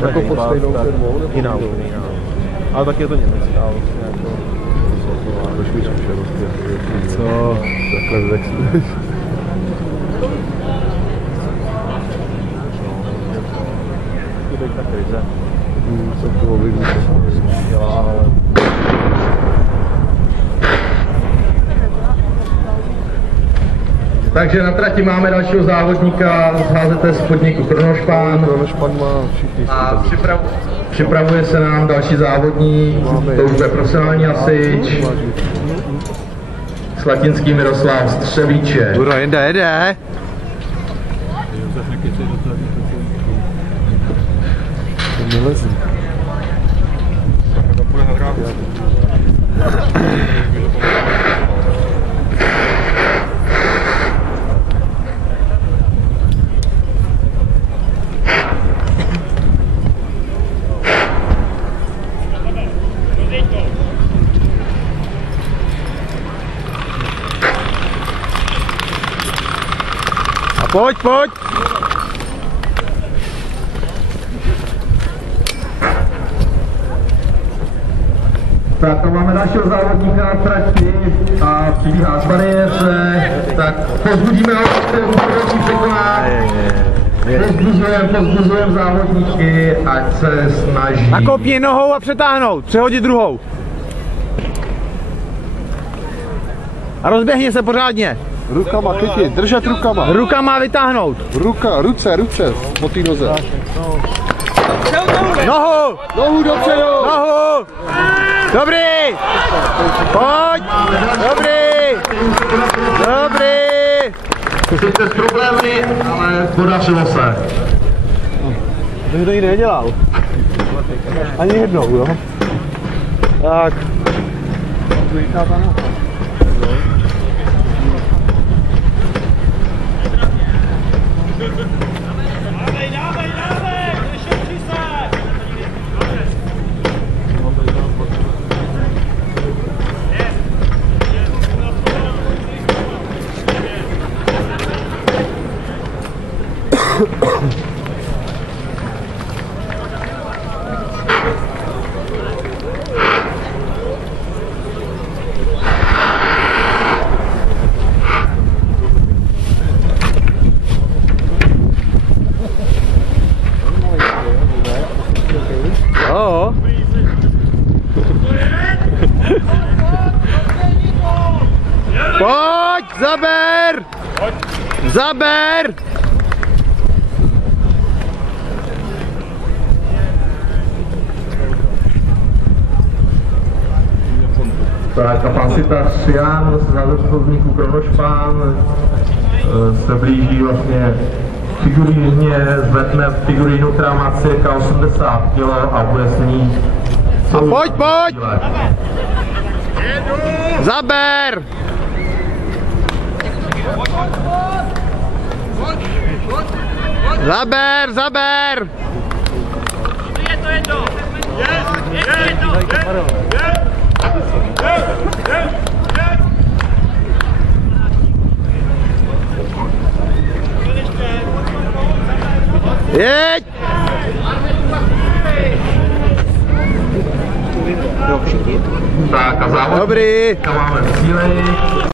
se jako pod stejnou firmou? Jiná. Ale tak je to německá vlastně jako... Trošku zkušenosti. Co? Takhle vexluješ. Teď ta krize. Jsem toho vidím, co se dělá, ale... Takže na trati máme dalšího závodníka z HZT z podniku Kronošpán. Kronošpán má všichni. A připravuje se nám další závodník, to už je profesionální hasič. Slatinský Miroslav Střevíče. Duro, jede. To nelezí. Pojď! Tak to máme dalšího závodníka na trati a přibíhá z bariéře, tak pozbudíme ho, který musí překonat. Pozbuzujeme závodníky, ať se snaží. Nakopni nohou a přetáhnout, přehodit druhou. A rozběhni se pořádně. Rukama chytit, držet rukama. Rukama vytáhnout. Ruce po té noze. Nohu! Nohu dopředu! Nohu! Dobrý! Pojď! Dobrý! Sice s problémy, ale podařilo se. To to nikdy nedělal. Ani jednou, jo? Tak. Pojď, zaber! Tak kapacita Jan z závodníků Kronošpán se blíží vlastně figuríně, zvedne figurínu, která má cirka 80 kg a bude s ní. A pojď! Zaber! Zaber! Jeď! Tak a závod. Dobrý! Máme cíli.